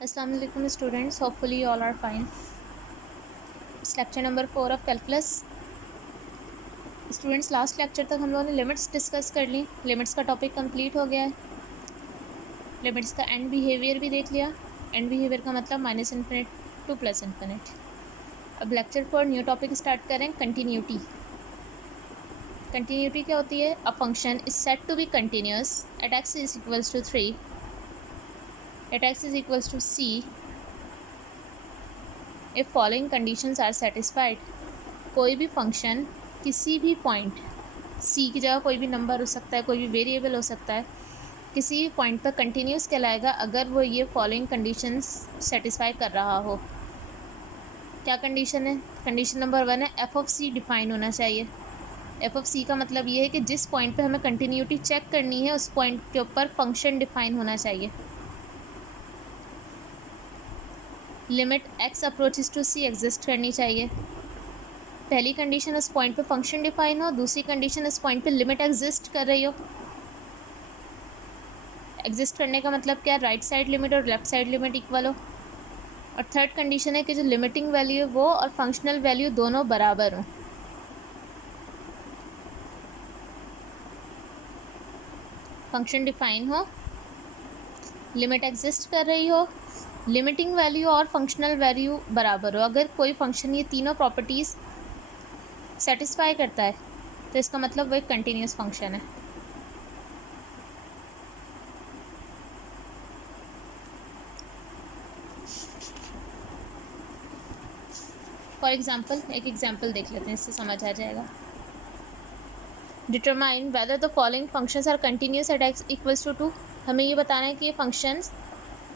Assalamu alaikum students, hopefully you all are fine. It's lecture number 4 of calculus. Students last lecture तक हम लोगों ने limits discuss कर ली. Limits का topic complete हो गया है. लिमिट्स का एंड बिहेवियर भी देख लिया. एंड बिहेवियर का मतलब minus infinite to plus infinite. अब लेक्चर 4 न्यू टॉपिक स्टार्ट करें. कंटिन्यूटी. कंटिन्यूटी क्या होती है? A function is set to be continuous at x is equals to 3 at x is equals to C if following conditions are satisfied. कोई भी function किसी भी point सी की जगह कोई भी नंबर हो सकता है, कोई भी वेरिएबल हो सकता है, किसी भी पॉइंट पर कंटिन्यूस कहलाएगा अगर वो ये फॉलोइंग कंडीशंस सेटिस्फाई कर रहा हो. क्या कंडीशन है? कंडीशन नंबर 1 है एफ ऑफ सी डिफाइन होना चाहिए. एफ ऑफ सी का मतलब ये है कि जिस पॉइंट पे हमें कंटिन्यूटी चेक करनी है उस पॉइंट के ऊपर फंक्शन डिफाइन होना चाहिए. Limit x approaches to C exist करनी चाहिए. पहली कंडीशन उस पॉइंट पे फंक्शन डिफाइन हो, दूसरी कंडीशन उस पॉइंट पे लिमिट एग्जिस्ट कर रही हो. एग्जिस्ट करने का मतलब क्या है? राइट साइड लिमिट और लेफ्ट साइड लिमिट इक्वल हो. और थर्ड कंडीशन है कि जो लिमिटिंग वैल्यू है वो और फंक्शनल वैल्यू दोनों बराबर हों. फंक्शन डिफाइन हो, लिमिट एग्जिस्ट कर रही हो, लिमिटिंग वैल्यू और फंक्शनल वैल्यू बराबर हो. अगर कोई फंक्शन ये तीनों प्रॉपर्टीज़ सेटिस्फाई करता है तो इसका मतलब वो एक कंटिन्यूस फंक्शन है. फॉर एग्जाम्पल एक एग्जाम्पल देख लेते हैं, इससे समझ आ जाएगा. Determine whether the following functions are continuous at x equals to 2. हमें ये बताना है कि ये फंक्शंस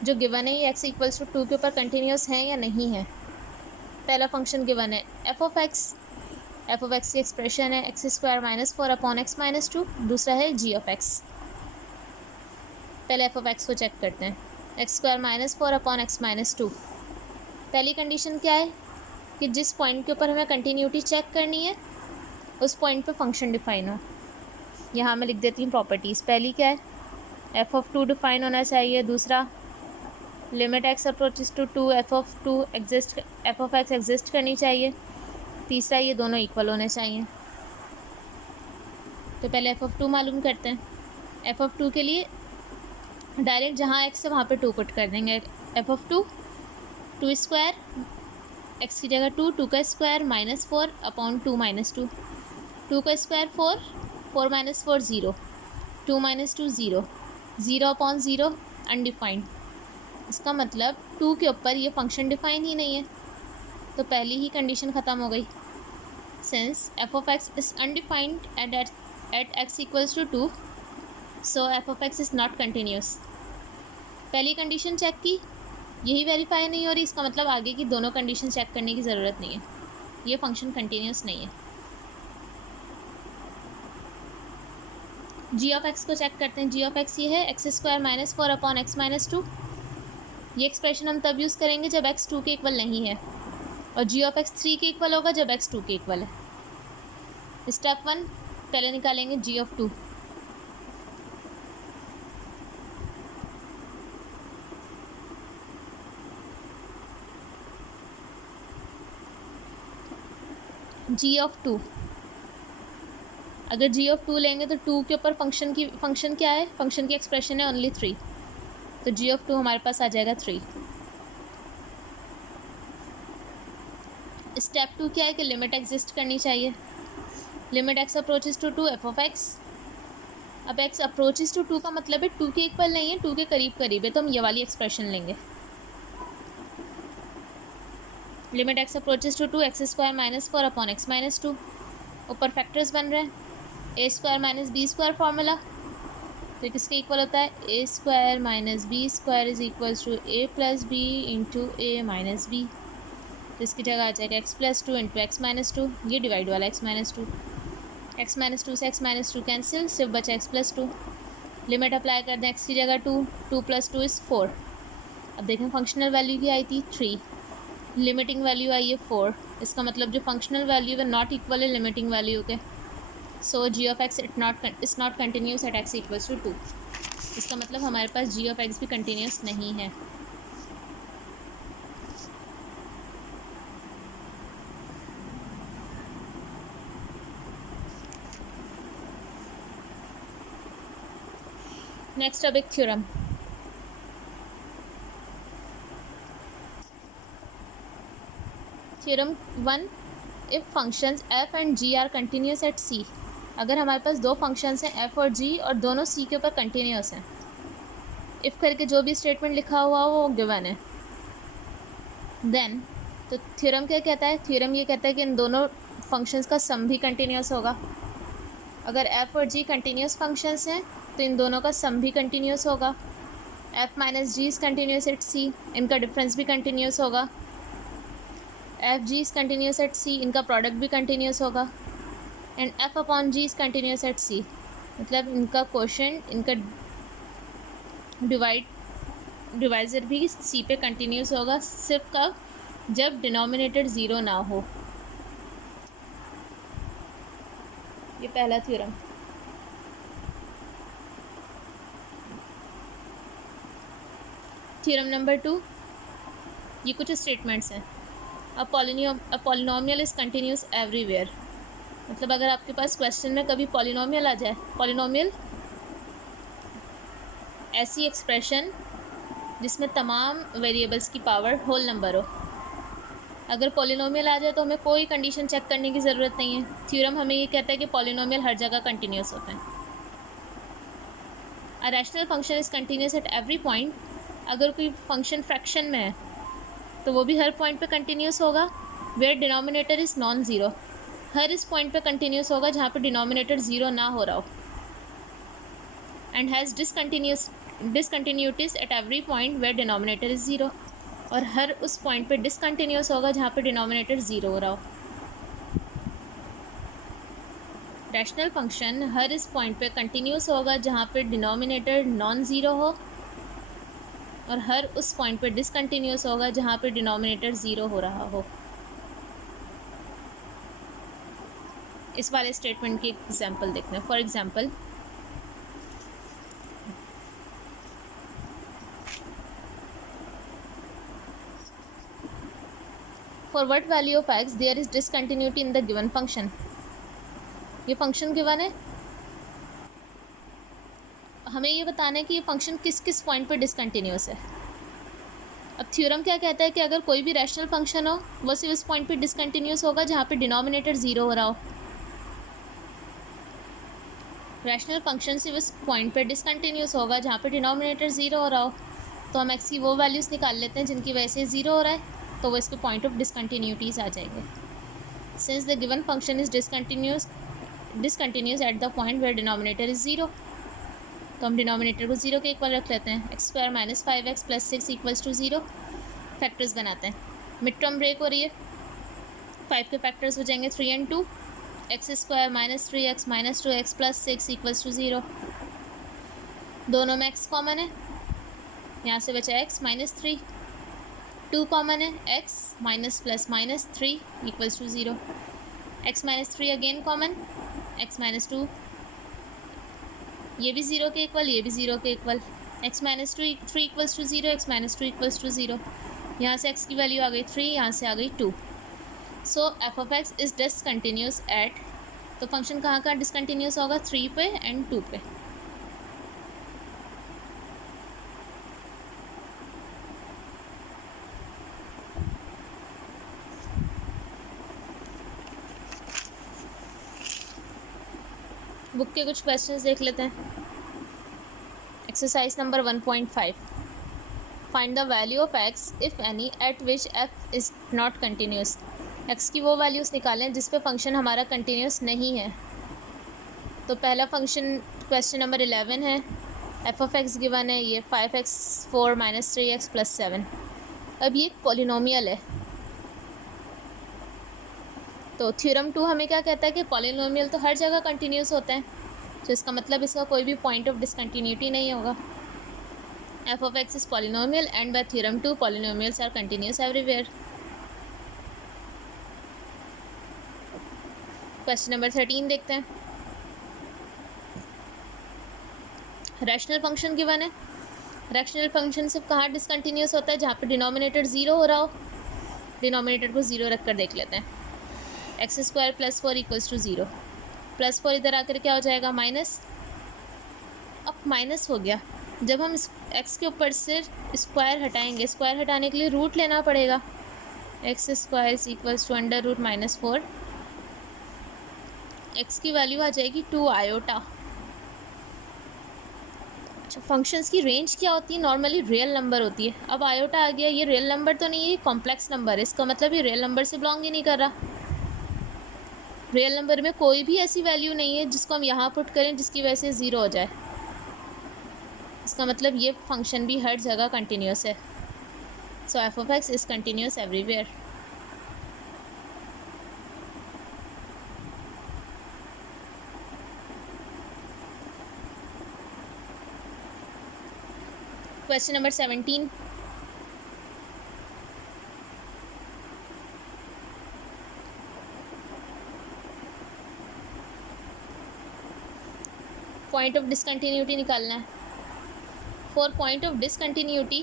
जो गिवन है ये एक्स इक्वल्स टू 2 के ऊपर कंटिन्यूस हैं या नहीं है. पहला फंक्शन गिवन है F of x. F of x की एक्सप्रेशन है x square minus 4 upon X minus 2. दूसरा है जी ऑफ एक्स. पहले एफ ऑफ एक्स को चेक करते हैं. X square minus 4 upon X minus 2. पहली कंडीशन क्या है कि जिस पॉइंट के ऊपर हमें कंटिन्यूटी चेक करनी है उस पॉइंट पे फंक्शन डिफाइन हो. यहाँ मैं लिख देती हूँ प्रॉपर्टीज़. पहली क्या है? एफ ऑफ 2 डिफाइन होना चाहिए. दूसरा limit x approaches to 2 f of x exist करनी चाहिए. तीसरा ये दोनों इक्वल होने चाहिए. तो पहले एफ ऑफ 2 मालूम करते हैं. एफ ऑफ 2 के लिए डायरेक्ट जहाँ एक्स है वहाँ पे 2 पुट कर देंगे. एफ ऑफ 2 स्क्वायर एक्स की जगह 2 का स्क्वायर माइनस 4 अपॉन 2 माइनस 2. 2 का square 4 minus 4 0. 2 minus 2 0. 0 upon 0 undefined. इसका मतलब 2 के ऊपर ये फंक्शन डिफाइन ही नहीं है. तो पहली ही कंडीशन ख़त्म हो गई. Since f of x is undefined at x equals to 2 so F of x is not continuous. पहली कंडीशन चेक की, यही वेरीफाई नहीं हो रही, इसका मतलब आगे की दोनों कंडीशन चेक करने की ज़रूरत नहीं है. ये फंक्शन कंटिन्यूस नहीं है. जी ऑफ एक्स को चेक करते हैं. जी ऑफ एक्स ये है x square minus 4 upon X minus 2. ये एक्सप्रेशन हम तब यूज़ करेंगे जब एक्स 2 के इक्वल नहीं है, और जी ऑफ एक्स 3 के इक्वल होगा जब एक्स 2 के इक्वल है. स्टेप 1 पहले निकालेंगे जी ऑफ 2. जी ऑफ 2, अगर जी ऑफ 2 लेंगे तो 2 के ऊपर फंक्शन क्या है? फंक्शन की एक्सप्रेशन है ओनली 3. तो जी ऑफ 2 हमारे पास आ जाएगा 3. स्टेप 2 क्या है कि लिमिट एग्जिस्ट करनी चाहिए. Limit x approaches to 2 f of x. अब एक्स अप्रोचेस टू 2 का मतलब है 2 के इक्वल नहीं है, 2 के करीब करीब है, तो हम ये वाली एक्सप्रेशन लेंगे. Limit x approaches to 2 x square minus 4 upon X minus 2. ऊपर फैक्टर्स बन रहे हैं. A square minus B square formula, तो किसके इक्वल होता है? A square minus B square is equals to A plus B into A minus B. तो इसकी जगह आ जाएगा X plus 2 into X minus 2. ये डिवाइड वाला एक्स माइनस 2. एक्स माइनस 2 से एक्स माइनस 2 कैंसिल, सिर्फ बचा एक्स प्लस 2. लिमिट अप्लाई कर दें. एक्स की जगह 2 प्लस 2 इज़ 4. अब देखें फंक्शनल वैल्यू की आई थी 3, लिमिटिंग वैल्यू आई है 4. इसका मतलब जो फंक्शनल वैल्यू है नॉट इक्वल है लिमिटिंग वैल्यू के. So G of x is not continuous at x equals to 2. इसका मतलब हमारे पास जी ऑफ एक्स भी कंटिन्यूस नहीं है. नेक्स्ट अब एक theorem, theorem 1, if functions f and g are continuous at c। अगर हमारे पास दो फंक्शंस हैं f और g और दोनों c के ऊपर कंटिन्यूस हैं, इफ़ करके जो भी स्टेटमेंट लिखा हुआ हो वो गिवन है, देन तो थ्योरम क्या कहता है, थ्योरम ये कहता है कि इन दोनों फंक्शंस का सम भी कंटिन्यूस होगा। अगर f और g कंटिन्यूस फंक्शंस हैं तो इन दोनों का सम भी कंटिन्यूस होगा। f minus G is continuous at c, इनका डिफरेंस भी कंटिन्यूस होगा। F G is continuous at C, इनका प्रोडक्ट भी कंटिन्यूस होगा। And F upon G is continuous at C, मतलब इनका क्वोशंट, इनका डिवाइज़र भी सी पे कंटिन्यूस होगा, सिर्फ कब, जब डिनोमिनेटर ज़ीरो ना हो। ये पहला थ्योरम। थ्योरम नंबर 2, ये कुछ स्टेटमेंट्स हैं। A polynomial is continuous everywhere, मतलब अगर आपके पास क्वेश्चन में कभी पॉलिनोमियल आ जाए, पॉलिनोमियल ऐसी एक्सप्रेशन जिसमें तमाम वेरिएबल्स की पावर होल नंबर हो, अगर पॉलिनोमियल आ जाए तो हमें कोई कंडीशन चेक करने की ज़रूरत नहीं है। थ्योरम हमें ये कहता है कि पॉलिनोमियल हर जगह कंटिन्यूस होता है। A rational function is continuous at every point, अगर कोई फंक्शन फ्रैक्शन में है तो वो भी हर पॉइंट पे कंटिन्यूस होगा, where denominator is non zero, हर इस पॉइंट पे कंटिन्यूस होगा जहाँ पे डिनोमिनेटर ज़ीरो ना हो रहा हो। And has discontinuities at every point where denominator is zero, और हर उस पॉइंट पे डिसकंटिन्यूस होगा जहाँ पे डिनोमिनेटर ज़ीरो हो रहा हो। रैशनल फंक्शन हर इस पॉइंट पे कंटिन्यूस होगा जहाँ पे डिनोमिनेटर नॉन ज़ीरो हो, और हर उस पॉइंट पे डिसकंटिन्यूस होगा जहाँ पे डिनोमिनेटर ज़ीरो हो रहा हो। इस वाले स्टेटमेंट की एग्जांपल देखते हैं। For example, for what value of x there is discontinuity in the given function. ये फंक्शन गिवन है, हमें ये बताना है कि ये फंक्शन किस किस पॉइंट पे डिसकंटिन्यूस है। अब थ्योरम क्या कहता है कि अगर कोई भी रैशनल फंक्शन हो वो सिर्फ इस पॉइंट पे डिसकंटिन्यूस होगा जहाँ पे डिनोमिनेटर ज़ीरो हो रहा हो। रैशनल फंक्शन सिर्फ इस पॉइंट पे डिसकंटिन्यूस होगा जहाँ पे डिनोमिनेटर ज़ीरो हो रहा हो। तो हम एक्स की वो वैल्यूज़ निकाल लेते हैं जिनकी वजह से ज़ीरो हो रहा है, तो वो इसके पॉइंट ऑफ डिसकंटिन्यूटीज़ आ जाएंगे। Since the given function is discontinuous at the point where denominator is zero, तो हम डिनोमिनेटर को ज़ीरो के इक्वल रख लेते हैं। X square minus 5x plus 6 equals to zero, factors बनाते हैं। मिड टर्म ब्रेक हो रही है, 5 के फैक्टर्स हो जाएंगे 3 and 2, x square minus 3x minus 2x plus 6 equals to zero. दोनों में x कॉमन है, यहाँ से बचा x माइनस 3, 2 कॉमन है, x minus plus minus 3 equals to zero. x minus 3 again common, x minus 2, ये भी ज़ीरो के इक्वल, ये भी ज़ीरो के equal, x minus 3 equals to zero, x minus 2 equals to zero. यहाँ से x की वैल्यू आ गई 3, यहाँ से आ गई 2। So F of x is discontinuous at, तो फंक्शन कहाँ कहाँ डिसकंटिन्यूस होगा, 3 पे एंड 2 पे। बुक के कुछ क्वेश्चंस देख लेते हैं। Exercise number 1.5, find the value of x if any at which F is not continuous. X की वो वैल्यूज़ निकालें जिस पे फंक्शन हमारा कंटिन्यूस नहीं है। तो पहला फंक्शन क्वेश्चन नंबर 11 है, एफ ऑफ एक्स गिवन है, ये 5x4 माइनस 3x प्लस 7। अब ये एक पॉलिनोमियल है, तो थ्योरम 2 हमें क्या कहता है कि पॉलिनोमियल तो हर जगह कंटिन्यूस होता है, तो इसका मतलब इसका कोई भी पॉइंट ऑफ डिसकंटिन्यूटी नहीं होगा। F of x is polynomial and by theorem 2 polynomials are continuous everywhere. Question number 13 देखते हैं। रैशनल फंक्शन गिवन है, रैशनल फंक्शन सिर्फ कहाँ डिसकंटिन्यूस होता है, जहाँ पे डिनोमिनेटर ज़ीरो हो रहा हो। डिनोमिनेटर को ज़ीरो रख कर देख लेते हैं। X square plus 4 equals to zero, plus 4 इधर आकर क्या हो जाएगा, माइनस। अब माइनस हो गया। जब हम एक्स के ऊपर से स्क्वायर हटाएंगे, स्क्वायर हटाने के लिए रूट लेना पड़ेगा। X square equals to under root -4। X की वैल्यू आ जाएगी 2 आयोटा। अच्छा, फंक्शंस की रेंज क्या होती है? नॉर्मली रियल नंबर होती है। अब आयोटा आ गया, ये रियल नंबर तो नहीं है, ये कॉम्प्लेक्स नंबर है। इसका मतलब ये रियल नंबर से बिलोंग ही नहीं कर रहा। रियल नंबर में कोई भी ऐसी वैल्यू नहीं है जिसको हम यहाँ पुट करें जिसकी वजह से ज़ीरो हो जाए। इसका मतलब ये फंक्शन भी हर जगह कंटिन्यूस है। So F of x is continuous everywhere. Question number 17। Point of discontinuity निकालना है। फॉर पॉइंट ऑफ डिसकंटिन्यूटी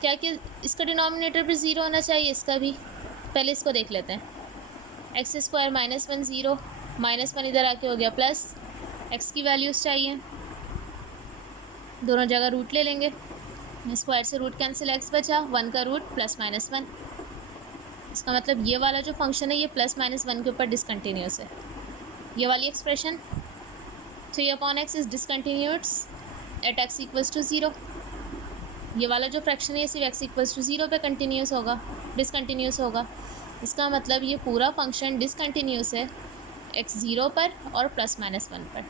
क्या कि इसका डिनोमिनेटर भी ज़ीरो होना चाहिए, इसका भी। पहले इसको देख लेते हैं। एक्स स्क्वायर -1 ज़ीरो, -1 इधर आके हो गया प्लस। एक्स की वैल्यूज़ चाहिए, दोनों जगह रूट ले लेंगे। स्क्वायर से रूट कैंसिल, एक्स बचा, 1 का रूट +-1। इसका मतलब ये वाला जो फंक्शन है ये +-1 के ऊपर डिसकंटिन्यूस है। ये वाली expression 3/x is discontinuous at x equals to 0। ये वाला जो फ्रैक्शन है ये सिर्फ x इक्वल्स टू 0 पे कंटिन्यूस होगा, डिसकंटिन्यूस होगा। इसका मतलब ये पूरा फंक्शन डिसकंटिन्यूस है x 0 पर और +-1 पर।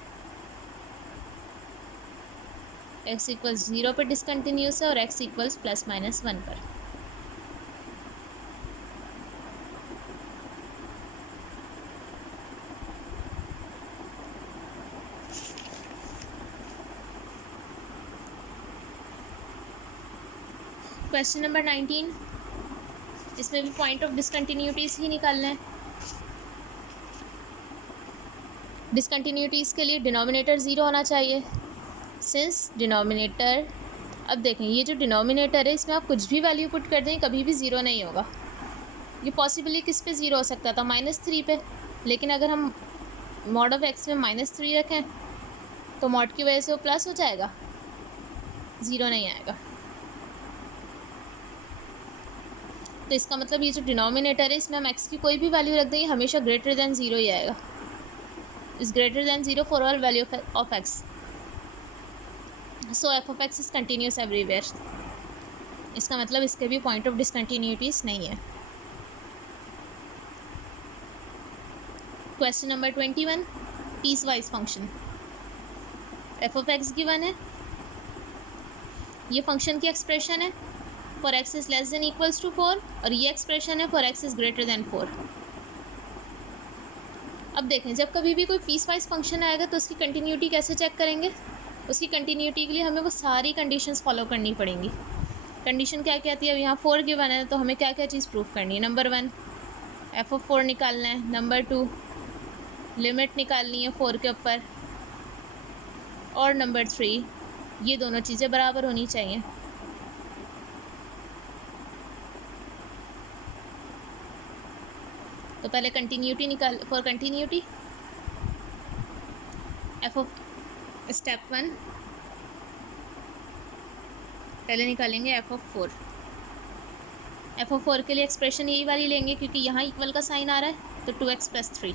x इक्वल्स 0 पर डिसकंटिन्यूस है और x इक्वल्स +-1 पर। क्वेश्चन नंबर 19, इसमें भी पॉइंट ऑफ डिसकंटिन्यूटीज़ ही निकालना है। डिसकंटिन्यूटीज़ के लिए डिनोमिनेटर ज़ीरो होना चाहिए। सिंस डिनोमिनेटर, अब देखें ये जो डिनोमिनेटर है इसमें आप कुछ भी वैल्यू पुट कर दें कभी भी ज़ीरो नहीं होगा। ये पॉसिबली किस पे ज़ीरो हो सकता था? -3 पे। लेकिन अगर हम मॉड ऑफ एक्स में -3 रखें तो मॉड की वजह से वो प्लस हो जाएगा, ज़ीरो नहीं आएगा। तो इसका मतलब ये जो डिनोमिनेटर है इसमें हम एक्स की कोई भी वैल्यू रख देंगे हमेशा ग्रेटर दैन ज़ीरो ही आएगा। Is greater than zero for all value of x. So F of x is continuous everywhere. इसका मतलब इसके भी पॉइंट ऑफ डिसकंटिन्यूटीज़ नहीं है। Question number 21, piecewise function. F of x given है, ये फंक्शन की एक्सप्रेशन है for x is less than equals to 4 और ये एक्सप्रेशन है for x is greater than 4। अब देखें जब कभी भी कोई पीस वाइज फंक्शन आएगा तो उसकी कंटिन्यूटी कैसे चेक करेंगे? उसकी कंटिन्यूटी के लिए हमें वो सारी कंडीशंस फॉलो करनी पड़ेंगी। कंडीशन क्या कहती है? अब यहाँ 4 गिवन है तो हमें क्या क्या चीज़ प्रूव करनी है? नंबर 1 एफ ऑफ 4 निकालना है। नंबर 2 लिमिट निकालनी है 4 के ऊपर। और नंबर 3 ये दोनों चीज़ें बराबर होनी चाहिए। तो पहले कंटिन्यूटी निकाल, for continuity F of step 1 पहले निकालेंगे एफ ऑफ 4। एफ ऑफ 4 के लिए एक्सप्रेशन यही वाली लेंगे क्योंकि यहाँ इक्वल का साइन आ रहा है तो 2x + 3।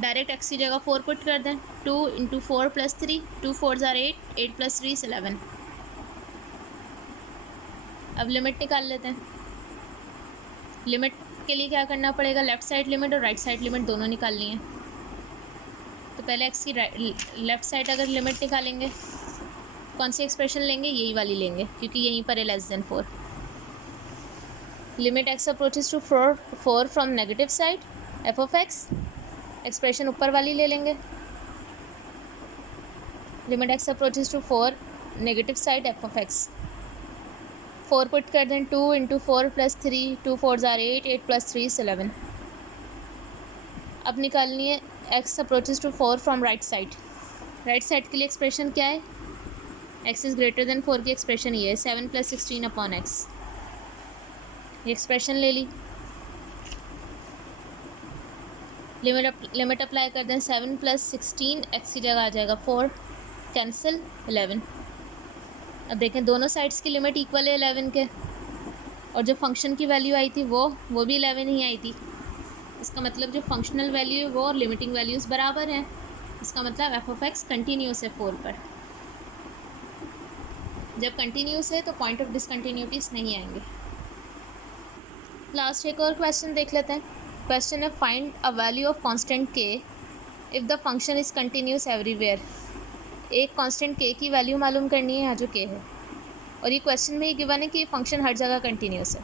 डायरेक्ट x की जगह 4 पुट कर दें। 2 × 4 + 3, 2 4s are 8, 8 + 3 is 11। अब लिमिट निकाल लेते हैं। लिमिट के लिए क्या करना पड़ेगा? लेफ़्ट साइड लिमिट और राइट साइड लिमिट दोनों निकालनी है। तो पहले x की लेफ़्ट साइड अगर लिमिट निकालेंगे कौन सी एक्सप्रेशन लेंगे? यही वाली लेंगे क्योंकि यहीं पर है less than 4। Limit x approaches to 4 from negative side, f of x expression ऊपर वाली ले लेंगे। Limit x approaches to 4 negative side, f of x 4 put कर दें। 2 × 4 + 3, 2 4s are 8, 8 + 3 is 11। अब निकालनी है x approaches to 4 from right side. Right side के लिए एक्सप्रेशन क्या है? x इज़ ग्रेटर देन 4 की एक्सप्रेशन ये है 7 + 16/x। ये एक्सप्रेशन ले ली। लिमिट अप्लाई कर दें 7 + 16 x की जगह आ जाएगा 4, कैंसिल 11। अब देखें दोनों साइड्स की लिमिट इक्वल है 11 के, और जो फंक्शन की वैल्यू आई थी वो भी 11 ही आई थी। इसका मतलब जो फंक्शनल वैल्यू है वो और लिमिटिंग वैल्यूज़ बराबर हैं। इसका मतलब f(x) कंटिन्यूस है 4 पर। जब कंटिन्यूस है तो पॉइंट ऑफ डिसकंटिन्यूटीज नहीं आएंगे। लास्ट एक और क्वेश्चन देख लेते हैं। क्वेश्चन है find a value of constant k if the function is continuous everywhere. एक कांस्टेंट k की वैल्यू मालूम करनी है यहाँ जो k है, और ये क्वेश्चन में ही गिवन है कि ये फंक्शन हर जगह कंटिन्यूस है।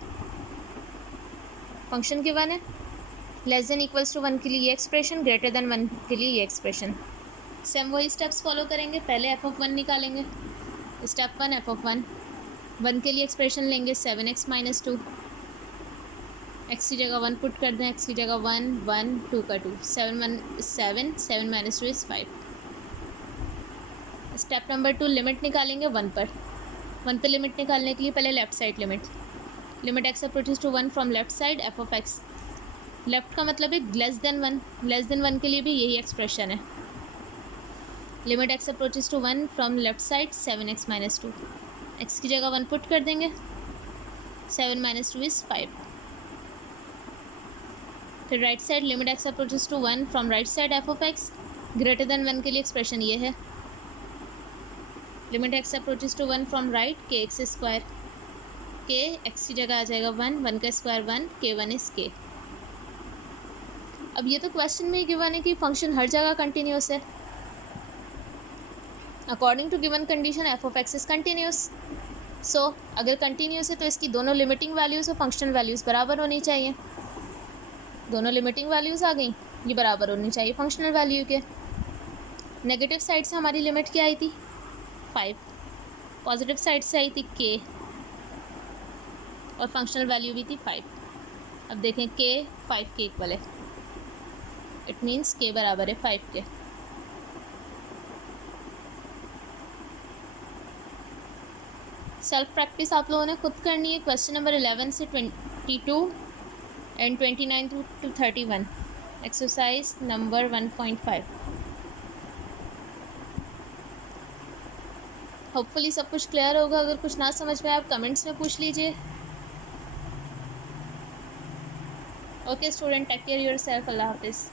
फंक्शन गिवन है लेस देन इक्वल्स टू 1 के लिए ये एक्सप्रेशन, ग्रेटर देन 1 के लिए ये एक्सप्रेशन। सेम वही स्टेप्स फॉलो करेंगे। पहले f(1) निकालेंगे। स्टेप 1 f(1) 1 के लिए एक्सप्रेशन लेंगे 7x - 2, x की जगह 1 पुट कर दें, x की जगह 1 1 2 का 2, 7 1 7 7 - 2 = 5। स्टेप नंबर 2 लिमिट निकालेंगे 1 पर। 1 पे लिमिट निकालने के लिए पहले left side limit x approaches to 1 from left side f(x). Left का मतलब है लेस देन 1, लेस देन 1 के लिए भी यही एक्सप्रेशन है। Limit x approaches to 1 from left side 7x - 2, x की जगह 1 पुट कर देंगे, 7 - 2 = 5। फिर right side limit x approaches to 1 from right side f(x), greater than 1 के लिए एक्सप्रेशन ये है। Limit x approaches to 1 from right kx², k x की जगह आ जाएगा 1, 1 का स्क्वायर 1, k1 इज़ k। अब ये तो क्वेश्चन में ही गिवन है कि फंक्शन हर जगह कंटिन्यूस है। According to given condition f(x) is continuous. So अगर कंटिन्यूस है तो इसकी दोनों लिमिटिंग वैल्यूज़ और फंक्शनल वैल्यूज़ बराबर होनी चाहिए। दोनों लिमिटिंग वैल्यूज़ आ गई, ये बराबर होनी चाहिए फंक्शनल वैल्यू के। नेगेटिव साइड से हमारी लिमिट क्या आई थी 5, पॉजिटिव साइड से आई थी k, और फंक्शनल वैल्यू भी थी 5। अब देखें k 5 के इक्वल है, इट मीन्स k बराबर है 5 के। सेल्फ प्रैक्टिस आप लोगों ने खुद करनी है। क्वेश्चन नंबर 11 से 22 and 29 to 31, exercise number 1.5। Hopefully सब कुछ क्लियर होगा। अगर कुछ ना समझ में आप कमेंट्स में पूछ लीजिए। Okay student, take care yourself. अल्लाह हाफिज़।